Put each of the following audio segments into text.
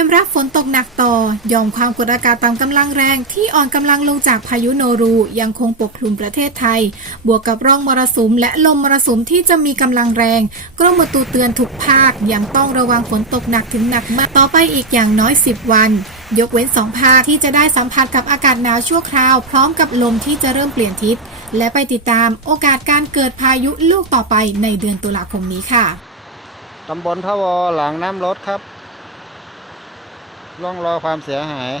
รียมรับฝนตกหนักต่อหย่อมความกดอากาศต่ำกำลังแรงที่อ่อนกำลังลงจากพายุโนรูยังคงปกคลุมประเทศไทยบวกกับร่องมรสุมและลมมรสุมที่จะมีกำลังแรงกรมอุตุเตือนทุกภาคยังต้องระวังฝนตกหนักถึงหนักมากต่อไปอีกอย่างน้อย10 วันยกเว้น2 ภาคที่จะได้สัมผัสกับอากาศหนาวชั่วคราวพร้อมกับลมที่จะเริ่มเปลี่ยนทิศและไปติดตามโอกาสการเกิดพายุลูกต่อไปในเดือนตุลาคมนี้ค่ะตำบลทวหลังน้ำลดครับร่องรอความเสียหาย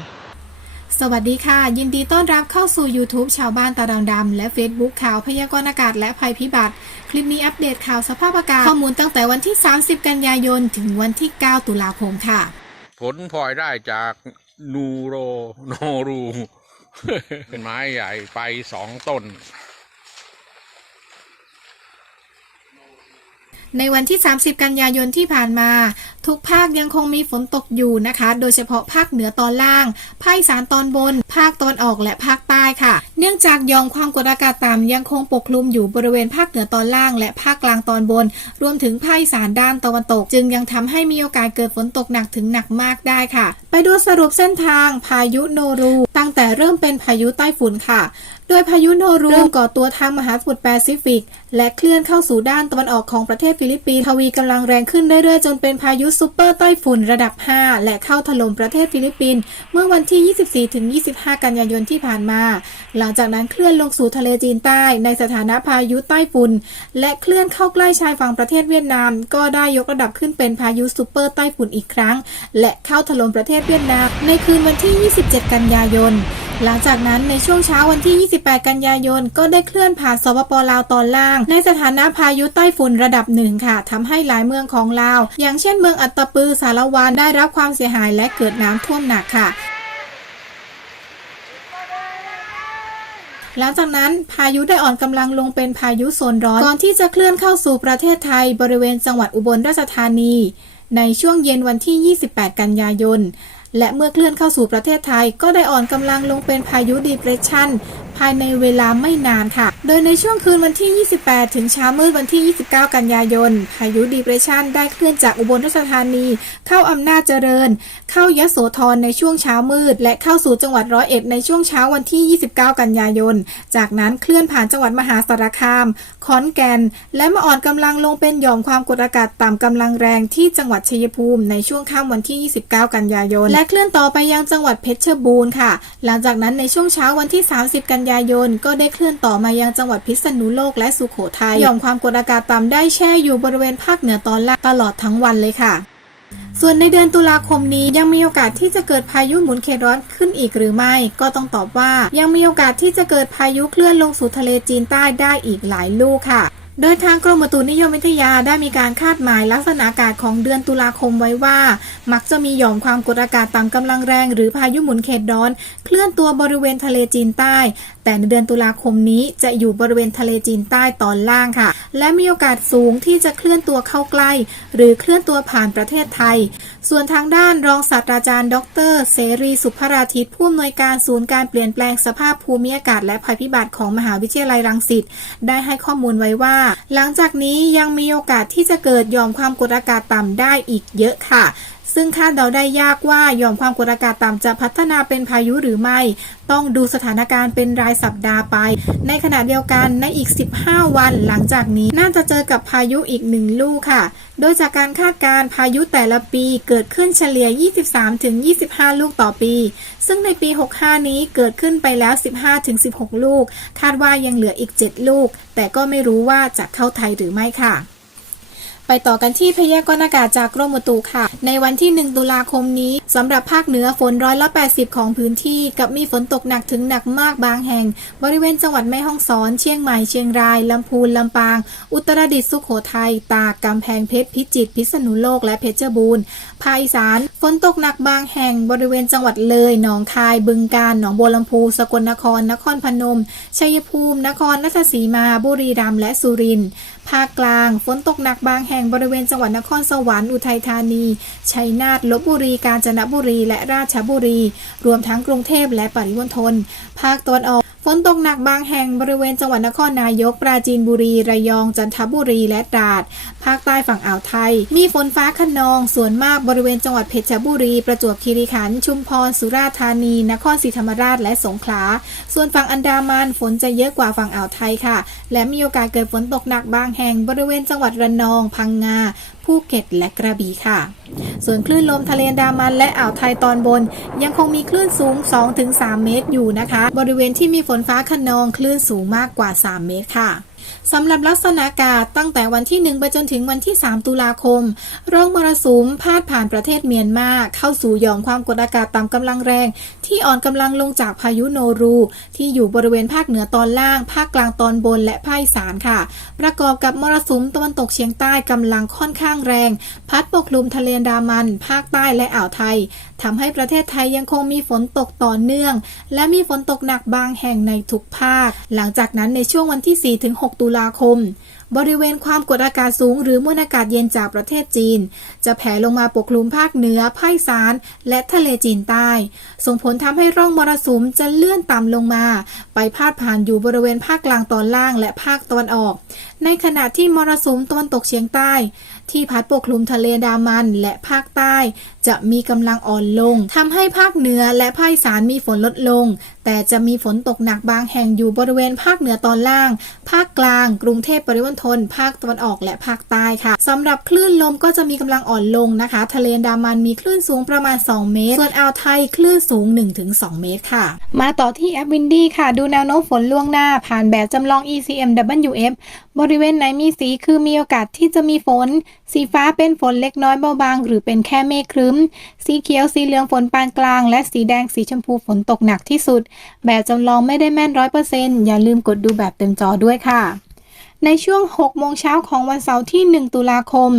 สวัสดีค่ะยินดีต้อนรับเข้าสู่ YouTube ชาวบ้านตาดำและ Facebook ข่าวพยากรณ์อากาศและภัยพิบัติคลิปนี้อัปเดตข่าวสภาพอากาศข้อมูลตั้งแต่วันที่30กันยายนถึงวันที่9ตุลาคมค่ะผลพลอยได้จากนูโรโนรู เป็นไม้ใหญ่ไป2 ต้นในวันที่30กันยายนที่ผ่านมาทุกภาคยังคงมีฝนตกอยู่นะคะโดยเฉพาะภาคเหนือตอนล่างภาคอีสานตอนบนภาคตะวันออกและภาคใต้ค่ะเนื่องจากหย่อมความกดอากาศต่ำยังคงปกคลุมอยู่บริเวณภาคเหนือตอนล่างและภาคกลางตอนบนรวมถึงภาคอีสานด้านตะวันตกจึงยังทำให้มีโอกาสเกิดฝนตกหนักถึงหนักมากได้ค่ะไปดูสรุปเส้นทางพายุโนรูตั้งแต่เริ่มเป็นพายุใต้ฝุ่นค่ะโดยพายุโนรูเริ่มก่อตัวทางมหาสมุทรแปซิฟิกและเคลื่อนเข้าสู่ด้านตะวันออกของประเทศฟิลิปปินส์ทวีกำลังแรงขึ้นเรื่อยๆจนเป็นพายุซุปเปอร์ไต้ฝุ่นระดับ5และเข้าถล่มประเทศฟิลิปปินส์เมื่อวันที่24-25กันยายนที่ผ่านมาหลังจากนั้นเคลื่อนลงสู่ทะเลจีนใต้ในสถานะพายุใต้ฝุ่นและเคลื่อนเข้าใกล้ชายฝั่งประเทศเวียดนามก็ได้ยกระดับขึ้นเป็นพายุซุปเปอร์ไต้ฝุ่นอีกครั้งและเข้าถล่มประเทศเวียดนามในคืนวันที่27กันยายนหลังจากนั้นในช่วงเช้าวันที่28กันยายนก็ได้เคลื่อนผ่านสปป.ลาวตอนล่างในสถานะพายุใต้ฝุ่นระดับ1ค่ะทำให้หลายเมืองของลาวอย่างเช่นเมืองอัตตปือสารวันได้รับความเสียหายและเกิดน้ำท่วมหนักค่ะหลังจากนั้นพายุได้อ่อนกำลังลงเป็นพายุโซนร้อนก่อนที่จะเคลื่อนเข้าสู่ประเทศไทยบริเวณจังหวัดอุบลราชธานีในช่วงเย็นวันที่28กันยายนและเมื่อเคลื่อนเข้าสู่ประเทศไทยก็ได้อ่อนกำลังลงเป็นพายุดีเพรสชันภายในเวลาไม่นานค่ะโดยในช่วงคืนวันที่28ถึงเช้ามืดวันที่29กันยายนพายุดีเพรสชันได้เคลื่อนจากอุบลราชธานีเข้าอำนาจเจริญเข้ายโสธรในช่วงเช้ามืดและเข้าสู่จังหวัดร้อยเอ็ดในช่วงเช้าวันที่29กันยายนจากนั้นเคลื่อนผ่านจังหวัดมหาสารคามขอนแก่นและมาอ่อนกำลังลงเป็นหย่อมความกดอากาศต่ำกำลังแรงที่จังหวัดชัยภูมิในช่วงค่ำวันที่29กันยายนและเคลื่อนต่อไปยังจังหวัดเพชรบูรณ์ค่ะหลังจากนั้นในช่วงเช้าวันที่30กันยายนก็ได้เคลื่อนต่อมายังจังหวัดพิษณุโลกและสุโขทัยหย่อมความกดอากาศต่ำได้แช่อยู่บริเวณภาคเหนือตอนล่างตลอดทั้งวันเลยค่ะส่วนในเดือนตุลาคมนี้ยังมีโอกาสที่จะเกิดพายุหมุนเขตร้อนขึ้นอีกหรือไม่ก็ต้องตอบว่ายังมีโอกาสที่จะเกิดพายุเคลื่อนลงสู่ทะเลจีนใต้ได้อีกหลายลูกค่ะโดยทางกรมอุตุนิยมวิทยาได้มีการคาดหมายลักษณะอากาศของเดือนตุลาคมไว้ว่ามักจะมีหย่อมความกดอากาศต่ำกำลังแรงหรือพายุหมุนเขตร้อนเคลื่อนตัวบริเวณทะเลจีนใต้แต่ในเดือนตุลาคมนี้จะอยู่บริเวณทะเลจีนใต้ตอนล่างค่ะและมีโอกาสสูงที่จะเคลื่อนตัวเข้าใกล้หรือเคลื่อนตัวผ่านประเทศไทยส่วนทางด้านรองศาสตราจารย์ดร.เสรีสุภราทิตผู้อำนวยการศูนย์การเปลี่ยนแปลงสภาพภูมิอากาศและภัยพิบัติของมหาวิทยาลัยรังสิตได้ให้ข้อมูลไว้ว่าหลังจากนี้ยังมีโอกาสที่จะเกิดหย่อมความกดอากาศต่ำได้อีกเยอะค่ะซึ่งคาดเดาได้ยากว่าหย่อมความกดอากาศต่ำจะพัฒนาเป็นพายุหรือไม่ต้องดูสถานการณ์เป็นรายสัปดาห์ไปในขณะเดียวกันในอีก15วันหลังจากนี้น่าจะเจอกับพายุอีก1ลูกค่ะโดยจากการคาดการณ์พายุแต่ละปีเกิดขึ้นเฉลี่ย 23-25 ลูกต่อปีซึ่งในปี65นี้เกิดขึ้นไปแล้ว 15-16 ลูกคาดว่ายังเหลืออีก7ลูกแต่ก็ไม่รู้ว่าจะเข้าไทยหรือไม่ค่ะไปต่อกันที่พยากรณ์อากาศจากกรมอุตุค่ะในวันที่1ตุลาคมนี้สำหรับภาคเหนือฝน180ของพื้นที่กับมีฝนตกหนักถึงหนักมากบางแห่งบริเวณจังหวัดแม่ฮ่องสอนเชียงใหม่เชียงรายลำพูนลำปางอุตรดิตถ์สุโขทัยตากกำแพงเพชรพิจิตรพิษณุโลกและเพชรบูรณ์ภาคอีสานฝนตกหนักบางแห่งบริเวณจังหวัดเลยหนองคายบึงกาฬหนองบัวลำพูสกลนครนครพนมชัยภูมินครราชสีมาบุรีรัมย์และสุรินทร์ภาคกลางฝนตกหนักบางแห่งบริเวณจังหวัดนครสวรรค์อุทัยธานีชัยนาทลพบุรีกาญจนบุรีและราชบุรีรวมทั้งกรุงเทพและปริมณฑลภาคตะวันออก ฝนตกหนักบางแห่งบริเวณจังหวัดนครนายกปราจีนบุรีระยองจันทบุรีและตราดภาคใต้ฝั่งอ่าวไทยมีฝนฟ้าคะนองส่วนมากบริเวณจังหวัดเพชรบุรีประจวบคีรีขันธ์ชุมพรสุราษฎร์ธานีนครศรีธรรมราชและสงขลาส่วนฝั่งอันดามันฝนจะเยอะกว่าฝั่งอ่าวไทยค่ะและมีโอกาสเกิดฝนตกหนักบางแห่งบริเวณจังหวัดระนองพังงาภูเก็ตและกระบี่ค่ะส่วนคลื่นลมทะเลอันดามันและอ่าวไทยตอนบนยังคงมีคลื่นสูง 2-3 เมตรอยู่นะคะบริเวณที่มีฝนฟ้าคะนองคลื่นสูงมากกว่า 3 เมตรค่ะสำหรับลักษณะอากาศตั้งแต่วันที่ 1 ไปจนถึงวันที่ 3 ตุลาคมร่องมรสุมพาดผ่านประเทศเมียนมาเข้าสู่หย่อมความกดอากาศต่ำกำลังแรงที่อ่อนกำลังลงจากพายุโนรูที่อยู่บริเวณภาคเหนือตอนล่างภาคกลางตอนบนและภาคอีสานค่ะประกอบกับมรสุมตะวันตกเฉียงใต้กำลังค่อนข้างแรงพัดปกคลุมทะเลอันดามันภาคใต้และอ่าวไทยทำให้ประเทศไทยยังคงมีฝนตกต่อเนื่องและมีฝนตกหนักบางแห่งในทุกภาคหลังจากนั้นในช่วงวันที่ 4-6 ตุลาคมบริเวณความกดอากาศสูงหรือมวลอากาศเย็นจากประเทศจีนจะแผ่ลงมาปกคลุมภาคเหนือภาคอีสานและทะเลจีนใต้ส่งผลทำให้ร่องมรสุมจะเลื่อนต่ำลงมาไปพาดผ่านอยู่บริเวณภาคกลางตอนล่างและภาคตะวันออกในขณะที่มรสุมตะวันตกเฉียงใต้ที่พัดปกคลุมทะเลอันดามันและภาคใต้จะมีกำลังอ่อนลงทำให้ภาคเหนือและภาคอีสานมีฝนลดลงแต่จะมีฝนตกหนักบางแห่งอยู่บริเวณภาคเหนือตอนล่างภาคกลางกรุงเทพปริมณฑลภาคตะวันออกและภาคใต้ค่ะสำหรับคลื่นลมก็จะมีกำลังอ่อนลงนะคะทะเลอันดามันมีคลื่นสูงประมาณ2 เมตรส่วนอ่าวไทยคลื่นสูง 1-2 เมตรค่ะมาต่อที่แอปวินดี้ค่ะดูแนวโน้มฝนล่วงหน้าผ่านแบบจำลอง ECMWF บริเวณไหนมีสีคือมีโอกาสที่จะมีฝนสีฟ้าเป็นฝนเล็กน้อยเบาบางหรือเป็นแค่เมฆครึ้มสีเขียวสีเหลืองฝนปานกลางและสีแดงสีชมพูฝนตกหนักที่สุดแบบจำลองไม่ได้แม่น 100% อย่าลืมกดดูแบบเต็มจอด้วยค่ะในช่วง 6 โมงเช้าของวันเสาร์ที่ 1 ตุลาคม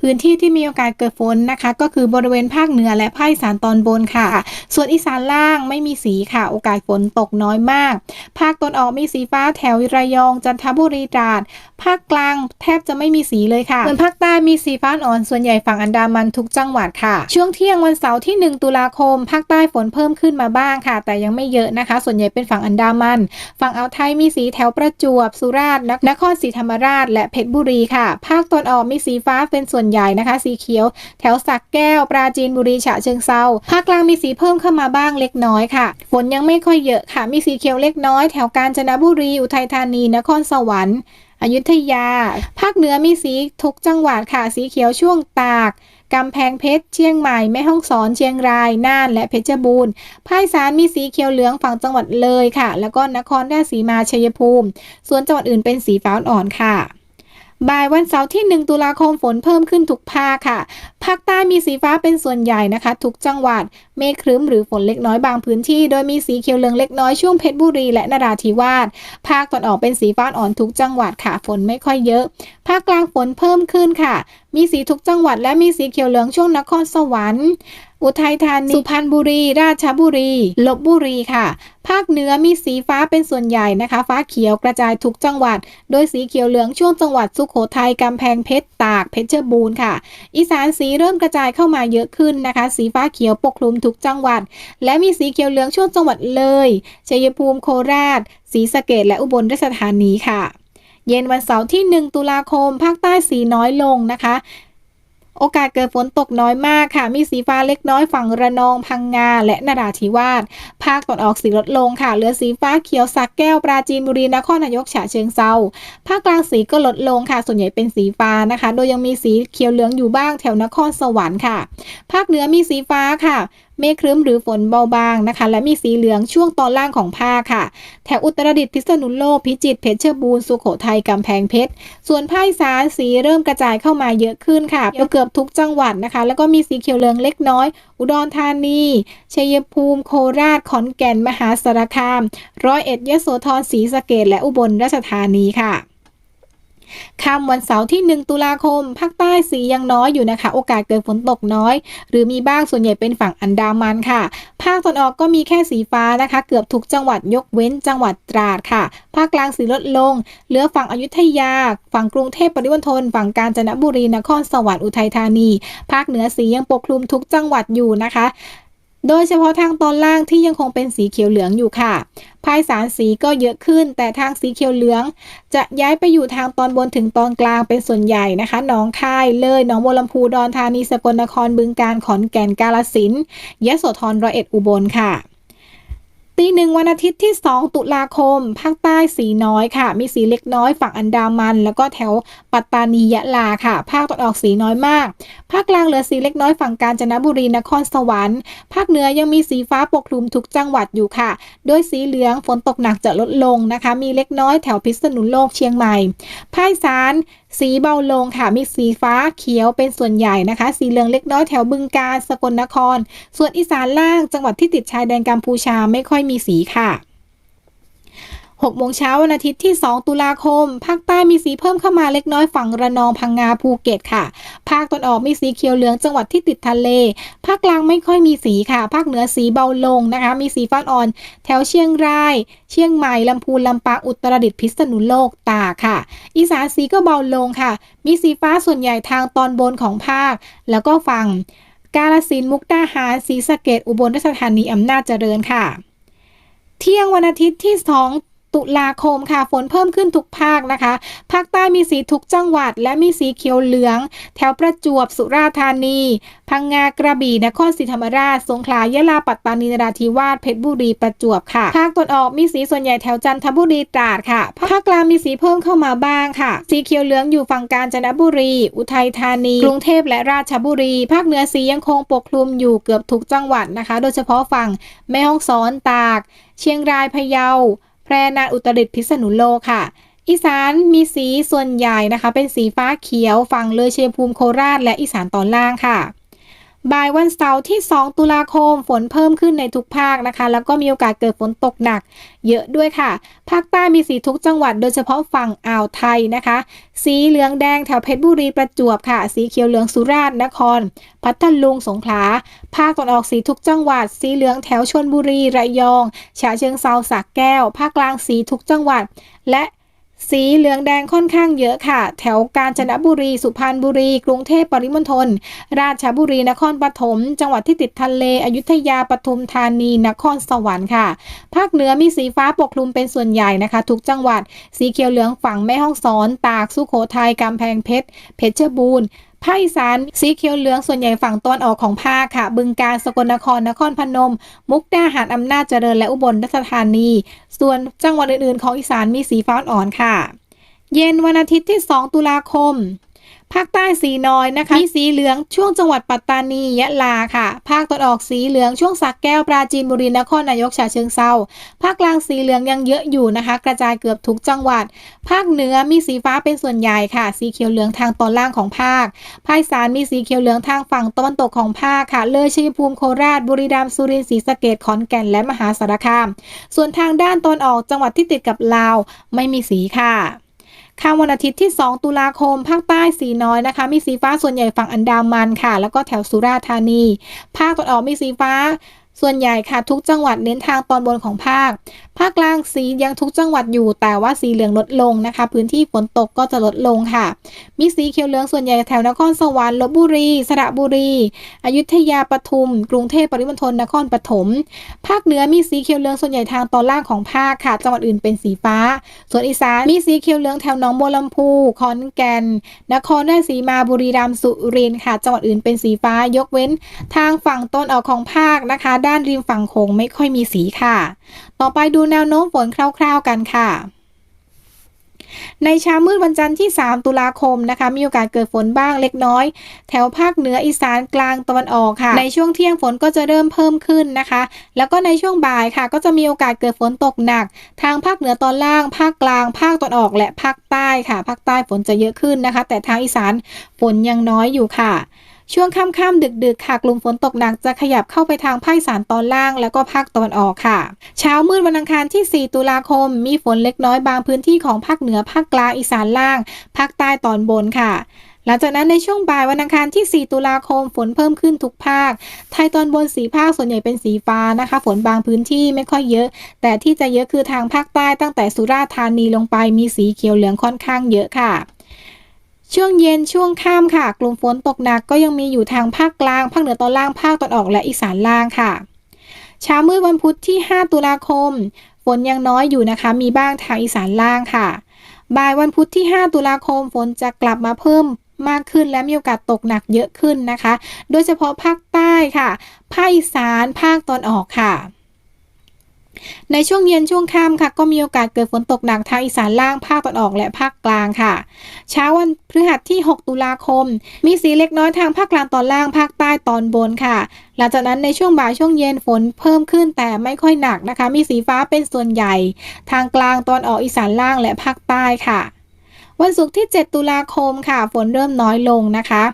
พื้นที่ที่มีโอกาสเกิดฝนนะคะก็คือบริเวณภาคเหนือและภาคอีสานตอนบนค่ะส่วนอีสานล่างไม่มีสีค่ะโอกาสฝนตกน้อยมากภาคตะวันออกมีสีฟ้าแถวระยองจันทบุรีตราดภาคกลางแทบจะไม่มีสีเลยค่ะส่วนภาคใต้มีสีฟ้าอ่อนส่วนใหญ่ฝั่งอันดามันทุกจังหวัดค่ะช่วงเที่ยงวันเสาร์ที่ 1 ตุลาคมภาคใต้ฝนเพิ่มขึ้นมาบ้างค่ะแต่ยังไม่เยอะนะคะส่วนใหญ่เป็นฝั่งอันดามันฝั่งอ่าวไทยมีสีแถวประจวบสุราษฎร์นครศรีธรรมราชและเพชรบุรีค่ะภาคตะวันออกมีสีฟ้าเป็นส่วนใหญ่นะคะสีเขียวแถวสระแก้วปราจีนบุรีฉะเชิงเทราภาคกลางมีสีเพิ่มเข้ามาบ้างเล็กน้อยค่ะฝนยังไม่ค่อยเยอะค่ะมีสีเขียวเล็กน้อยแถวกาญจนบุรีอุทัยธานีนครสวรรค์อยุธยาภาคเหนือมีสีทุกจังหวัดค่ะสีเขียวช่วงตากกำแพงเพชรเชียงใหม่แม่ฮ่องสอนเชียงรายน่านและเพชรบูรณ์ภาคอีสานมีสีเขียวเหลืองฝั่งจังหวัดเลยค่ะแล้วก็นครราชสีมาชัยภูมิส่วนจังหวัดอื่นเป็นสีฟ้าอ่อนค่ะบ่ายวันเสาร์ที่ 1 ตุลาคมฝนเพิ่มขึ้นทุกภาคค่ะภาคใต้มีสีฟ้าเป็นส่วนใหญ่นะคะทุกจังหวัดเมฆครึ้มหรือฝนเล็กน้อยบางพื้นที่โดยมีสีเขียวเหลืองเล็กน้อยช่วงเพชรบุรีและนราธิวาสภาคตะวันออกเป็นสีฟ้าอ่อนทุกจังหวัดค่ะฝนไม่ค่อยเยอะภาคกลางฝนเพิ่มขึ้นค่ะมีสีทุกจังหวัดและมีสีเขียวเหลืองช่วงนครสวรรค์อุทัยธานีสุพรรณบุรีราชบุรีลพบุรีค่ะภาคเหนือมีสีฟ้าเป็นส่วนใหญ่นะคะฟ้าเขียวกระจายทุกจังหวัดโดยสีเขียวเหลืองช่วงจังหวัดสุโขทัยกำแพงเพชรตากเพชรบูรณ์ค่ะอีสานสีเริ่มกระจายเข้ามาเยอะขึ้นนะคะสีฟ้าเขียวปกคลุมทุกจังหวัดและมีสีเขียวเหลืองช่วงจังหวัดเลยชัยภูมิโคราชศรีสะเกษและอุบลราชธานีค่ะเย็นวันเสาร์ที่ 1 ตุลาคมภาคใต้สีน้อยลงนะคะโอกาสเกิดฝนตกน้อยมากค่ะมีสีฟ้าเล็กน้อยฝั่งระนองพังงาและนราธิวาสภาคตะวันออกสีลดลงค่ะเหลือสีฟ้าเขียวสระแก้วปราจีนบุรีนครนายกฉะเชิงเทราภาคกลางสีก็ลดลงค่ะส่วนใหญ่เป็นสีฟ้านะคะโดยยังมีสีเขียวเหลืองอยู่บ้างแถวนครสวรรค์ค่ะภาคเหนือมีสีฟ้าค่ะเมฆครึ้มหรือฝนเบาบางนะคะและมีสีเหลืองช่วงตอนล่างของภาคค่ะแถวอุตรดิตถ์พิษณุโลกพิจิตรเพชรบูรณ์สุโขทัยกำแพงเพชรส่วนภาคอีสานสีเริ่มกระจายเข้ามาเยอะขึ้นค่ะเกือบทุกจังหวัดนะคะแล้วก็มีสีเขียวเหลืองเล็กน้อยอุดรธานีชัยภูมิโคราชขอนแก่นมหาสารคามร้อยเอ็ดยโสธรศรีสะเกษและอุบลราชธานีค่ะค่ำวันเสาร์ที่ 1 ตุลาคมภาคใต้สียังน้อยอยู่นะคะโอกาสเกิดฝนตกน้อยหรือมีบ้างส่วนใหญ่เป็นฝั่งอันดามันค่ะภาคตะวันออกก็มีแค่สีฟ้านะคะเกือบทุกจังหวัดยกเว้นจังหวัดตราดค่ะภาคกลางสีลดลงเหลือฝั่งอยุธยาฝั่งกรุงเทพปริมณฑลฝั่งกาญจนบุรีนครสวรรค์อุทัยธานีภาคเหนือสียังปกคลุมทุกจังหวัดอยู่นะคะ โดยเฉพาะทางตอนล่างที่ยังคงเป็นสีเขียวเหลืองอยู่ค่ะภาคอีสานสีก็เยอะขึ้นแต่ทางสีเขียวเหลืองจะย้ายไปอยู่ทางตอนบนถึงตอนกลางเป็นส่วนใหญ่นะคะหนองคายเลยหนองบัวลำพูอุดรธานีสกลนครบึงกาฬขอนแก่นกาฬสินธุ์ยโสธรร้อยเอ็ดอุบลค่ะตีหนึ่งวันอาทิตย์ที่2ตุลาคมภาคใต้สีน้อยค่ะมีสีเล็กน้อยฝั่งอันดามันแล้วก็แถวปัตตานียะลาค่ะภาคตะวันออกสีน้อยมากภาคกลางเหลือสีเล็กน้อยฝั่งกาญจนบุรีนครสวรรค์ภาคเหนือยังมีสีฟ้าปกคลุมทุกจังหวัดอยู่ค่ะโดยสีเหลืองฝนตกหนักจะลดลงนะคะมีเล็กน้อยแถวพิษณุโลกเชียงใหม่ภาคอีสานสีเบาลงค่ะมีสีฟ้าเขียวเป็นส่วนใหญ่นะคะสีเหลืองเล็กน้อยแถวบึงกาฬสกลนครส่วนอีสานล่างจังหวัดที่ติดชายแดนกัมพูชาไม่ค่อยมีสีค่ะ6 โมงเช้าวันอาทิตย์ที่2ตุลาคมภาคใต้มีสีเพิ่มเข้ามาเล็กน้อยฝั่งระนองพังงาภูเก็ตค่ะภาคตะวันออกมีสีเขียวเหลืองจังหวัดที่ติดทะเลภาคกลางไม่ค่อยมีสีค่ะภาคเหนือสีเบาลงนะคะมีสีฟ้าอ่อนแถวเชียงรายเชียงใหม่ลำพูนลำปางอุตรดิตถ์พิษณุโลกตากค่ะอีสานสีก็เบาลงค่ะมีสีฟ้าส่วนใหญ่ทางตอนบนของภาคแล้วก็ฝั่งกาฬสินธุ์มุกดาหารศรีสะเกษอุบลราชธานีอำนาจเจริญค่ะเที่ยงวันอาทิตย์ที่2ตุลาคมค่ะฝนเพิ่มขึ้นทุกภาคนะคะภาคใต้มีสีทุกจังหวัดและมีสีเขียวเหลืองแถวประจวบสุราษฎร์ธานีพังงากระบี่นครศรีธรรมราชสงขลายะลาปัตตานีนราธิวาสเพชรบุรีประจวบค่ะภาคตะวันออกมีสีส่วนใหญ่แถวจันทบุรีตราดค่ะภาคกลางมีสีเพิ่มเข้ามาบ้างค่ะสีเขียวเหลืองอยู่ฝั่งกาญจนบุรีอุทัยธานีกรุงเทพและราชบุรีภาคเหนือสียังคงปกคลุมอยู่เกือบทุกจังหวัดนะคะโดยเฉพาะฝั่งแม่ฮ่องสอนตากเชียงรายพะเยาแพร่น่านอุตรดิตถ์พิษณุโลกค่ะอีสานมีสีส่วนใหญ่นะคะเป็นสีฟ้าเขียวฝั่งเลยชัยภูมิโคราชและอีสานตอนล่างค่ะบ่ายวันเสาร์ที่2ตุลาคมฝนเพิ่มขึ้นในทุกภาคนะคะแล้วก็มีโอกาสเกิดฝนตกหนักเยอะด้วยค่ะภาคใต้มีสีทุกจังหวัดโดยเฉพาะฝั่งอ่าวไทยนะคะสีเหลืองแดงแถวเพชรบุรีประจวบค่ะสีเขียวเหลืองสุราษฎร์นครพัทลุงสงขลาภาคตะวันออกสีทุกจังหวัดสีเหลืองแถวชลบุรีระยองฉะเชิงเทราสระแก้วภาคกลางสีทุกจังหวัดและสีเหลืองแดงค่อนข้างเยอะค่ะแถวกาญจนบุรีสุพรรณบุรีกรุงเทพปริมณฑลราชบุรีนครปฐมจังหวัดที่ติดทะเลอยุธยาปทุมธานีนครสวรรค์ค่ะภาคเหนือมีสีฟ้าปกคลุมเป็นส่วนใหญ่นะคะทุกจังหวัดสีเขียวเหลืองฝั่งแม่ฮ่องสอนตากสุโขทัยกำแพงเพชรเพชรบูรณ์ภาคอีสานสีเขียวเหลืองส่วนใหญ่ฝั่งตอนออกของภาคค่ะบึงกาฬสกลนครนครพนมมุกดาหารอำนาจเจริญและอุบลราชธานีส่วนจังหวัดอื่นๆของอีสานมีสีฟ้าอ่อนค่ะเย็นวันอาทิตย์ที่2ตุลาคมภาคใต้สีน้อยนะคะมีสีเหลืองช่วงจังหวัดปัตตานียะลาค่ะภาคตะวันออกสีเหลืองช่วงสระแก้วปราจีนบุรีนครนายกฉะเชิงเทราภาคกลางสีเหลืองยังเยอะอยู่นะคะกระจายเกือบทุกจังหวัดภาคเหนือมีสีฟ้าเป็นส่วนใหญ่ค่ะสีเขียวเหลืองทางตอนล่างของภาคอีสานมีสีเขียวเหลืองทางฝั่งตะวันตกของภาคค่ะเลยชัยภูมิโคราชบุรีรัมย์สุรินทร์ศรีสะเกษขอนแก่นและมหาสารคามส่วนทางด้านตอนออกจังหวัดที่ติดกับลาวไม่มีสีค่ะค่ำวันอาทิตย์ที่2ตุลาคมภาคใต้สีน้อยนะคะมีสีฟ้าส่วนใหญ่ฝั่งอันดามันค่ะแล้วก็แถวสุราษฎร์ธานีภาคตะวันออกมีสีฟ้าส่วนใหญ่ค่ะทุกจังหวัดเน้นทางตอนบนของภาคกลางสียังทุกจังหวัดอยู่แต่ว่าสีเหลืองลดลงนะคะพื้นที่ฝนตกก็จะลดลงค่ะมีสีเขียวเหลืองส่วนใหญ่แถวนครสวรรค์ลพบุรีสระบุรีอยุธยาปทุมกรุงเทพปริมณฑลนครปฐมภาคเหนือมีสีเขียวเหลืองส่วนใหญ่ทางตอนล่างของภาคค่ะจังหวัดอื่นเป็นสีฟ้าส่วนอีสานมีสีเขียวเหลืองแถวหนองบัวลำพูขอนแก่นนครราชสีมาบุรีรัมย์สุรินทร์ค่ะจังหวัดอื่นเป็นสีฟ้ายกเว้นทางฝั่งตอนออกของภาคนะคะด้านริมฝั่งโขงไม่ค่อยมีสีค่ะต่อไปดูแนวโน้มฝนคร่าวๆกันค่ะในเช้ามืดวันจันทร์ที่3ตุลาคมนะคะมีโอกาสเกิดฝนบ้างเล็กน้อยแถวภาคเหนืออีสานกลางตะวันออกค่ะในช่วงเที่ยงฝนก็จะเริ่มเพิ่มขึ้นนะคะแล้วก็ในช่วงบ่ายค่ะก็จะมีโอกาสเกิดฝนตกหนักทางภาคเหนือตอนล่างภาคกลางภาคตะวันออกและภาคใต้ค่ะภาคใต้ฝนจะเยอะขึ้นนะคะแต่ทางอีสานฝนยังน้อยอยู่ค่ะช่วงค่ำๆดึกๆค่ะกลุ่มฝนตกหนักจะขยับเข้าไปทางภาคอีสานตอนล่างแล้วก็ภาคตะวันออกค่ะเช้ามืดวันอังคารที่4ตุลาคมมีฝนเล็กน้อยบางพื้นที่ของภาคเหนือภาคกลางอีสานล่างภาคใต้ตอนบนค่ะหลังจากนั้นในช่วงบ่ายวันอังคารที่4ตุลาคมฝนเพิ่มขึ้นทุกภาคไทยตอนบน4ภาคส่วนใหญ่เป็นสีฟ้านะคะฝนบางพื้นที่ไม่ค่อยเยอะแต่ที่จะเยอะคือทางภาคใต้ตั้งแต่สุราษฎร์ธานีลงไปมีสีเขียวเหลืองค่อนข้างเยอะค่ะช่วงเย็นช่วงค่ำค่ะกลุ่มฝนตกหนักก็ยังมีอยู่ทางภาคกลางภาคเหนือตอนล่างภาคตะวันออกและอีสานล่างค่ะ เช้ามืดวันพุธที่5ตุลาคมฝนยังน้อยอยู่นะคะมีบ้างทางอีสานล่างค่ะบ่ายวันพุธที่5ตุลาคมฝนจะกลับมาเพิ่มมากขึ้นและมีโอกาสตกหนักเยอะขึ้นนะคะโดยเฉพาะภาคใต้ค่ะภาคอีสานภาคตอนออกค่ะในช่วงเย็นช่วงค่ำค่ะก็มีโอกาสเกิดฝนตกหนักทางอีสานล่างภาคตอนออกและภาคกลางค่ะเช้าวันพฤหัสที่6ตุลาคมมีสีเล็กน้อยทางภาคกลางตอนล่างภาคใต้ตอนบนค่ะหลังจากนั้นในช่วงบ่ายช่วงเย็นฝนเพิ่มขึ้นแต่ไม่ค่อยหนักนะคะมีสีฟ้าเป็นส่วนใหญ่ทางกลางตอนออกอีสานล่างและภาคใต้ค่ะวันศุกร์ที่7ตุลาคมค่ะฝนเริ่มน้อยลงนะคะ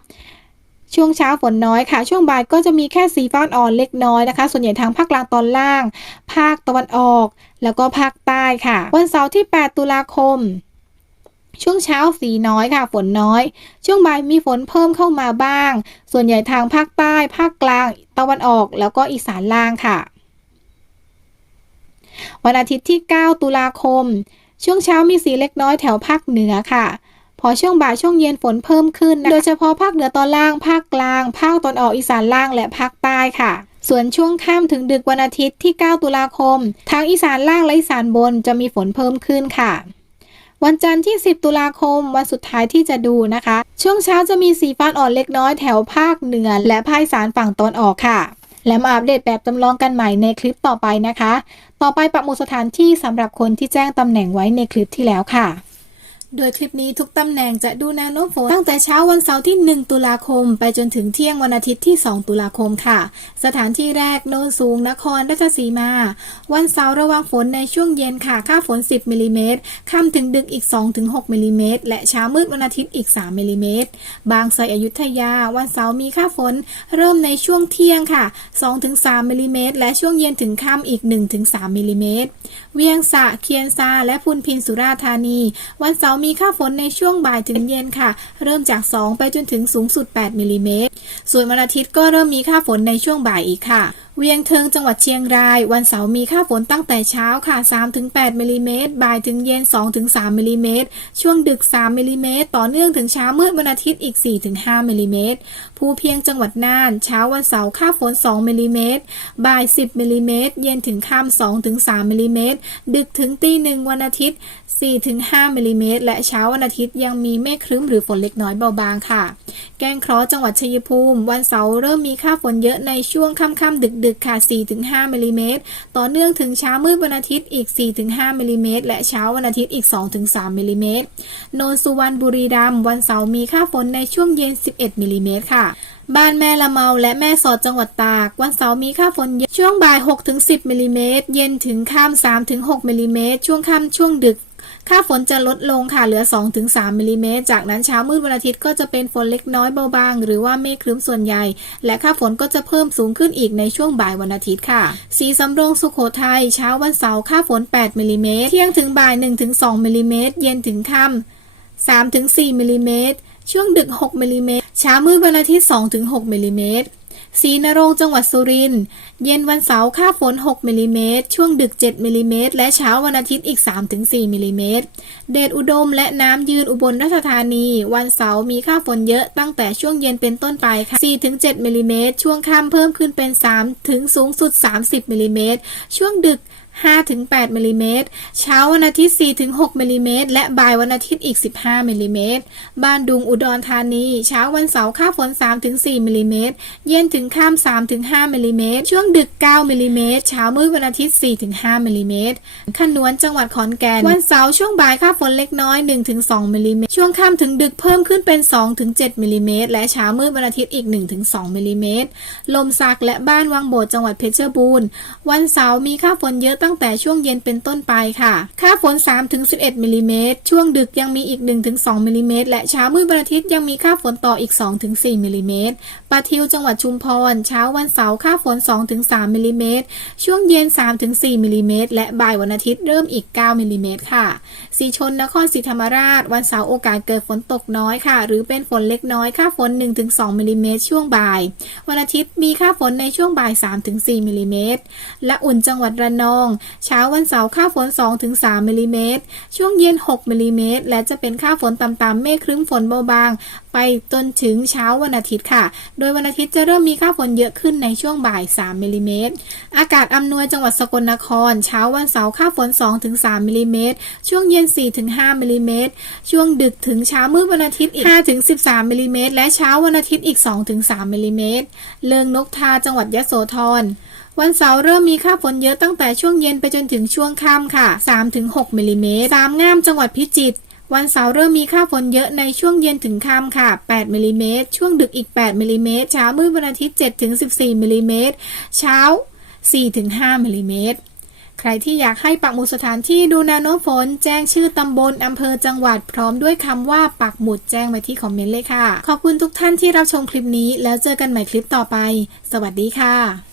ช่วงเช้าฝนน้อยค่ะช่วงบ่ายก็จะมีแค่สีฟ้าอ่อนเล็กน้อยนะคะส่วนใหญ่ทางภาคกลางตอนล่างภาคตะวันออกแล้วก็ภาคใต้ค่ะวันเสาร์ที่8ตุลาคมช่วงเช้าสีน้อยค่ะฝนน้อยช่วงบ่ายมีฝนเพิ่มเข้ามาบ้างส่วนใหญ่ทางภาคใต้ภาคกลางตะวันออกแล้วก็อีสานล่างค่ะวันอาทิตย์ที่9ตุลาคมช่วงเช้ามีสีเล็กน้อยแถวภาคเหนือค่ะพอช่วงบ่ายช่วงเย็นฝนเพิ่มขึ้นโดยเฉพาะภาคเหนือตอนล่างภาคกลางภาคตอนออกอีสานล่างและภาคใต้ค่ะส่วนช่วงค่ำถึงดึกวันอาทิตย์ที่9ตุลาคมทางอีสานล่างและอีสานบนจะมีฝนเพิ่มขึ้นค่ะวันจันทร์ที่10ตุลาคมวันสุดท้ายที่จะดูนะคะช่วงเช้าจะมีสีฟ้าอ่อนเล็กน้อยแถวภาคเหนือและภาคอีสานฝั่งตอนออกค่ะและมาอัปเดตแบบจำลองกันใหม่ในคลิปต่อไปนะคะต่อไปปักหมุดสถานที่สำหรับคนที่แจ้งตำแหน่งไว้ในคลิปที่แล้วค่ะโดยคลิปนี้ทุกตำแหน่งจะดูแนวโน้มฝนตั้งแต่เช้าวันเสาร์ที่1ตุลาคมไปจนถึงเที่ยงวันอาทิตย์ที่2ตุลาคมค่ะสถานที่แรกโนนสูงนครราชสีมาวันเสาร์ระวังฝนในช่วงเย็นค่ะค่าฝน10มิลลิเมตรค่ำถึงดึกอีก 2-6 มิลลิเมตรและเช้ามืดวันอาทิตย์อีก3มิลลิเมตรบางไทรอยุธยาวันเสาร์มีค่าฝนเริ่มในช่วงเที่ยงค่ะ 2-3 มิลลิเมตรและช่วงเย็นถึงค่ำอีก 1-3 มิลลิเมตรเวียงสะเคียนซาและพุนพินสุราษฎร์ธานีวันเสาร์มีค่าฝนในช่วงบ่ายถึงเย็นค่ะเริ่มจาก2ไปจนถึงสูงสุด8มิลลิเมตรส่วนวันอาทิตย์ก็เริ่มมีค่าฝนในช่วงบ่ายอีกค่ะเวียงเทิงจังหวัดเชียงรายวันเสาร์มีค่าฝนตั้งแต่เช้าค่ะ 3-8 มิลลิเมตรบ่ายถึงเย็น 2-3 มิลลิเมตรช่วงดึก3มิลลิเมตรต่อเนื่องถึงเช้ามืดวันอาทิตย์อีก 4-5 มิลลิเมตรภูเพียงจังหวัดน่านเช้าวันเสาร์ค่าฝน2มิลลิเมตรบ่าย10มิลลิเมตรเย็นถึงค่ำ 2-3 มิลลิเมตรดึกถึงตีหนึ่งวันอาทิตย์ 4-5 มิลลิเมตรและเช้าวันอาทิตย์ยังมีเมฆครึ้มหรือฝนเล็กน้อยเบาบางค่ะแก้งเคราะห์จังหวัดชัยภูมิวันเสาร์เริ่มมีค่าฝนเยอะในช่วงค่ำๆดึกๆค่ะ 4-5 มิลลิเมตรต่อเนื่องถึงเช้ามืดวันอาทิตย์อีก 4-5 มิลลิเมตรและเช้าวันอาทิตย์อีก 2-3 มิลลิเมตรโนนสุวรรณบุรีรัมย์วันเสาร์มีค่าฝนในช่วงเย็น11มิลลิเมตรค่ะบ้านแม่ละเมาและแม่สอดจังหวัดตากวันเสาร์มีค่าฝนเยอะช่วงบ่าย 6-10 มิลลิเมตรเย็นถึงค่ำ 3-6 มิลลิเมตรช่วงค่ำช่วงดึกค่าฝนจะลดลงค่ะเหลือ 2-3 มิลลิเมตรจากนั้นเช้ามืดวันอาทิตย์ก็จะเป็นฝนเล็กน้อยเบาบางหรือว่าเมฆครึ้มส่วนใหญ่และค่าฝนก็จะเพิ่มสูงขึ้นอีกในช่วงบ่ายวันอาทิตย์ค่ะสีสำโรงสุโขทัยเช้าวันเสาร์ค่าฝน8มิลลิเมตรเที่ยงถึงบ่าย 1-2 มิลลิเมตรเย็นถึงค่ำ 3-4 มิลลิเมตรช่วงดึก6มิลลิเมตรเช้ามืดวันอาทิตย์ 2-6 มิลลิเมตรศรีนรงค์จังหวัดสุรินทร์เย็นวันเสาร์ค่าฝน6มิลลิเมตรช่วงดึก7มิลลิเมตรและเช้าวันอาทิตย์อีก 3-4 มิลลิเมตรเดชอุดมและน้ำยืนอุบลราชธานีวันเสาร์มีค่าฝนเยอะตั้งแต่ช่วงเย็นเป็นต้นไปค่ะ 4-7 มิลลิเมตรช่วงค่ำเพิ่มขึ้นเป็น3ถึงสูงสุด30มิลลิเมตรช่วงดึก5-8 มิลลิเมตรเช้าวันอาทิตย์ 4-6 มิลลิเมตรและบ่ายวันอาทิตย์อีก15มิลลิเมตรบ้านดุงอุดรธานีเช้าวันเสาร์ค่าฝน 3-4 มิลลิเมตรเย็นถึงค่ำ 3-5 มิลลิเมตรช่วงดึก9มิลลิเมตรเช้ามืดวันอาทิตย์ 4-5 มิลลิเมตรขนวนจังหวัดขอนแก่นวันเสาร์ช่วงบ่ายค่าฝนเล็กน้อย 1-2 มิลลิเมตรช่วงค่ำถึงดึกเพิ่มขึ้นเป็น 2-7 มิลลิเมตรและเช้ามืดวันอาทิตย์อีก 1-2 มิลลิเมตรลมสักและบ้านวังโบดจังหวัดเพชรบูรณ์วันเสาร์มีค่าฝนเยอะตั้งแต่ช่วงเย็นเป็นต้นไปค่ะค่าฝน 3-11 มิลลิเมตรช่วงดึกยังมีอีก 1-2 มิลลิเมตรและเช้ามืดวันอาทิตย์ยังมีค่าฝนต่ออีก 2-4 มิลลิเมตรปะทิวจังหวัดชุมพรเช้าวันเสาร์ค่าฝน 2-3 มิลลิเมตรช่วงเย็น 3-4 มิลลิเมตรและบ่ายวันอาทิตย์เริ่มอีก 9 มิลลิเมตรค่ะสีชนนครศรีธรรมราชวันเสาร์โอกาสเกิดฝนตกน้อยค่ะหรือเป็นฝนเล็กน้อยค่าฝน 1-2 มิลลิเมตรช่วงบ่ายวันอาทิตย์มีค่าฝนในช่วงบ่าย 3-4 มิลลิเมตรและอุ่นจังหวัดระนอง เช้าวันเสาร์ค่าฝน 2-3 มิลลิเมตรช่วงเย็น 6 มิลลิเมตรและจะเป็นค่าฝนต่ำๆเมฆครึ้มฝนเบาบางไปจนถึงเช้าวันอาทิตย์ค่ะโดยวันอาทิตย์จะเริ่มมีค่าฝนเยอะขึ้นในช่วงบ่าย 3 มิลลิเมตรอากาศอำนวยจังหวัดสกลนครเช้าวันเสาร์ค่าฝน 2-3 มิลลิเมตรช่วงเย็น 4-5 มิลลิเมตรช่วงดึกถึงเช้ามืดวันอาทิตย์อีก 5-13 มิลลิเมตรและเช้าวันอาทิตย์อีก 2-3 มิลลิเมตรเลิงนกทาจังหวัดยโสธรวันเสาร์เริ่มมีค่าฝนเยอะตั้งแต่ช่วงเย็นไปจนถึงช่วงค่ำค่ะ 3-6 มิลลิเมตรสามงามจังหวัดพิจิตรวันเสาร์เริ่มมีค่าฝนเยอะในช่วงเย็นถึงค่ำค่ะ 8 มิลลิเมตรช่วงดึกอีก 8 มิลลิเมตรเช้ามืดวันอาทิตย์ 7-14 มิลลิเมตรเช้า 4-5 มิลลิเมตรใครที่อยากให้ปักหมุดสถานที่ดูแนวโน้มฝนแจ้งชื่อตำบลอำเภอจังหวัดพร้อมด้วยคำว่าปักหมุดแจ้งไว้ที่คอมเมนต์เลยค่ะขอบคุณทุกท่านที่รับชมคลิปนี้แล้วเจอกันใหม่คลิปต่อไปสวัสดีค่ะ